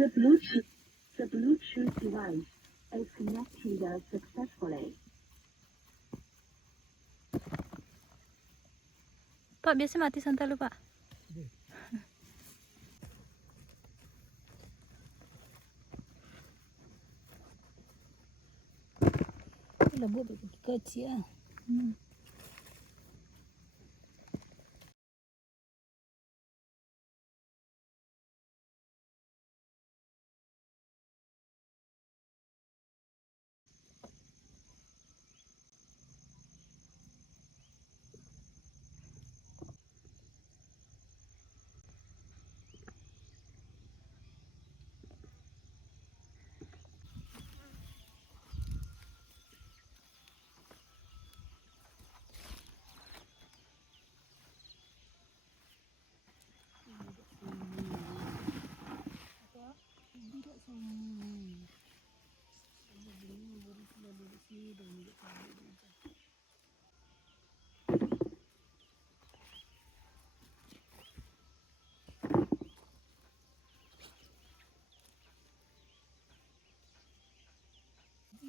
The Bluetooth device is connected successfully. Pak, biasa mati santai lu, Pak. Lembut kecil.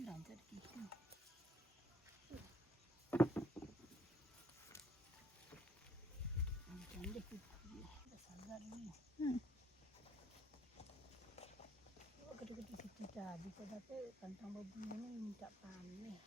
Lanjut gitu. Cantik dasar ini. Gede-gede situ tadi, tapi kantong babunya minta panen.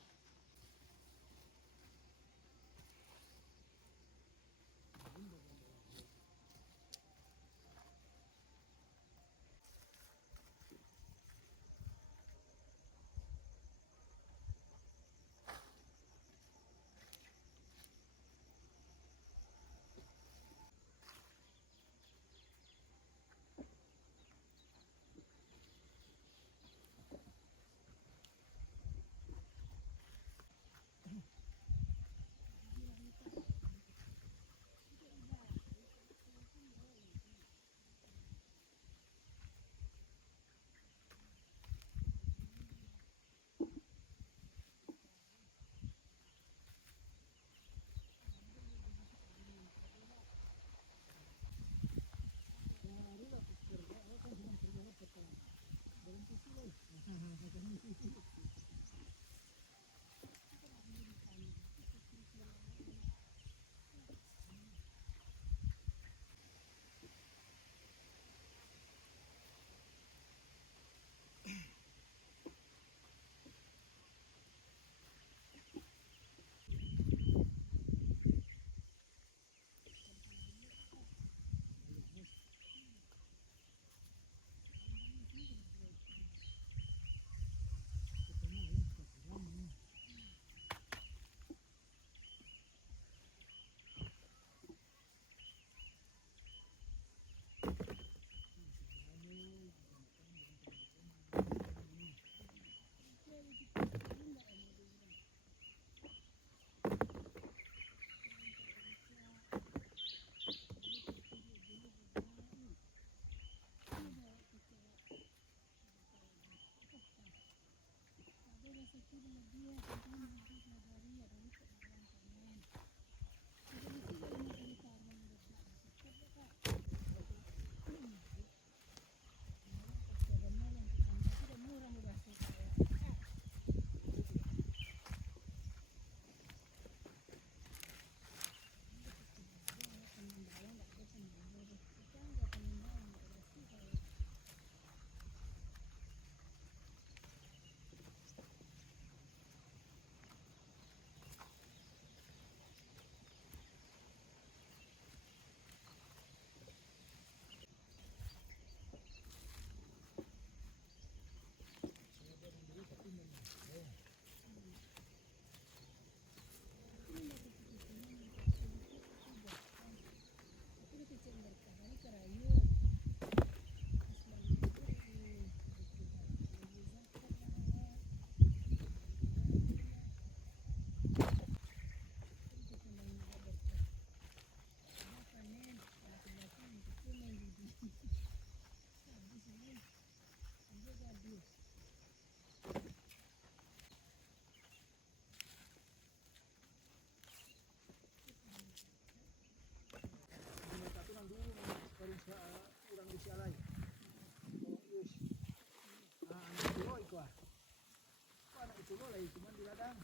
itu boleh, cuma di ladang.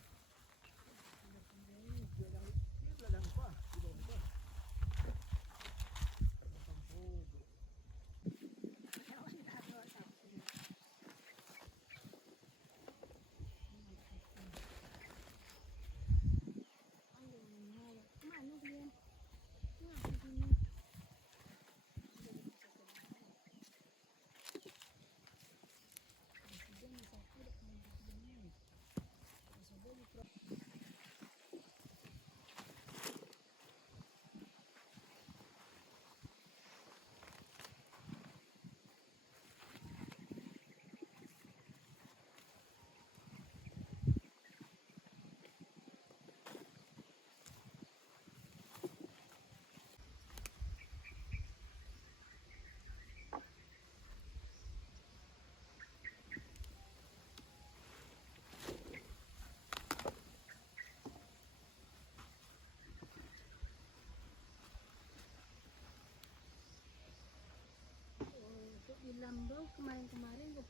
Di ladang apa? Di bawah apa? Kampung. Untuk di Lambau kemarin-kemarin gue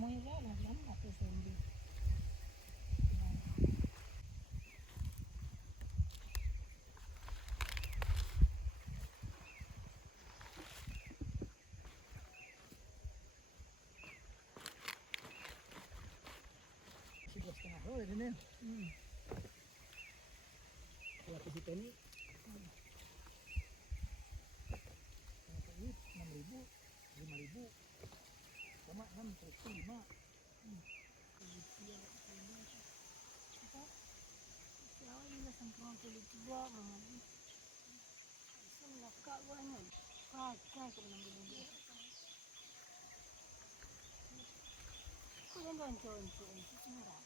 mau ya lah lắm là tôi xem đi. Sebelas setengah loh ini. Kalau ke situ ini, ini 6.000, 5.000, sama 6 itu 5. Siapa ini lah sangkong kulit gua banget. Semua kak gua nih. Pakai ke dalam dia. Kau yang doncon-doncon itu semua.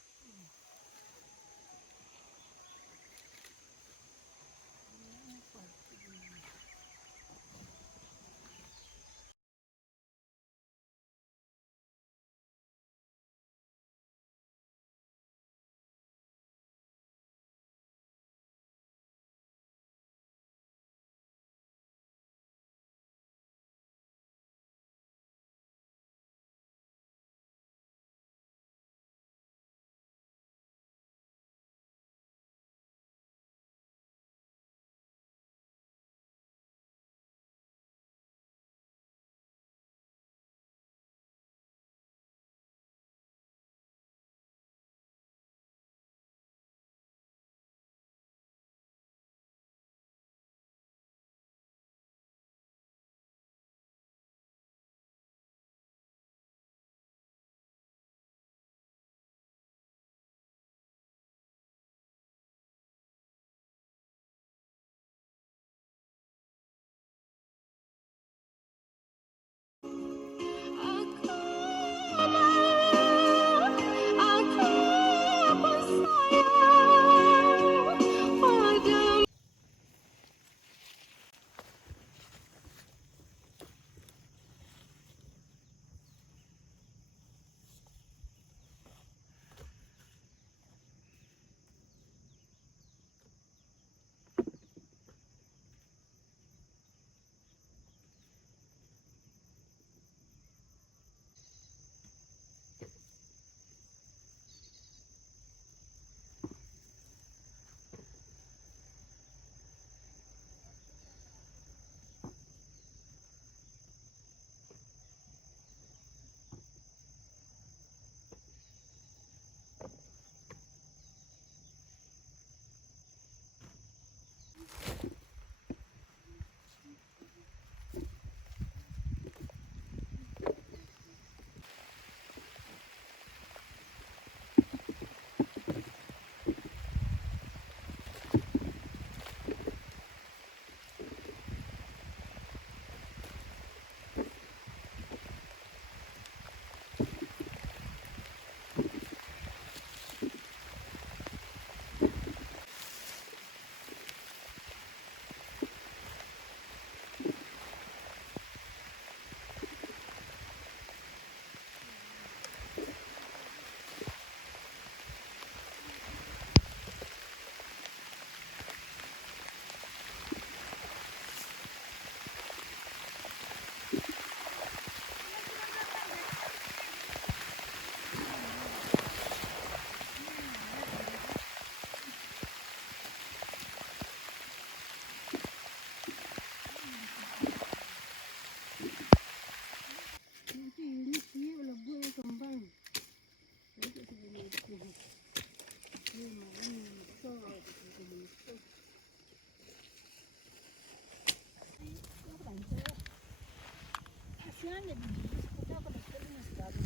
ada biji, kita aku dapat ini sekali.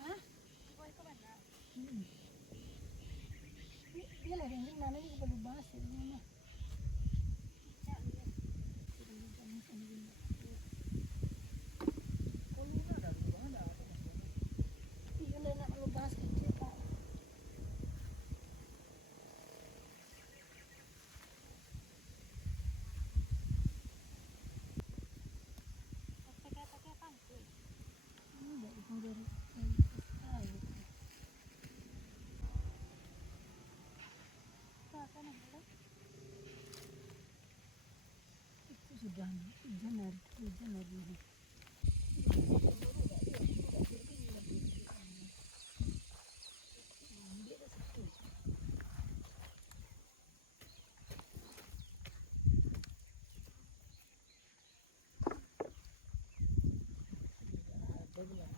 Hah? Kau itu mana? Dia lah yang mana ni perlu bahas ini mah. Kalau ini ada lubang ada apa maksudnya? Iya lah nak perlu bahas kecil pak. Ini dari penggerak air. Itu sudah hujan hari ini. Ada bilang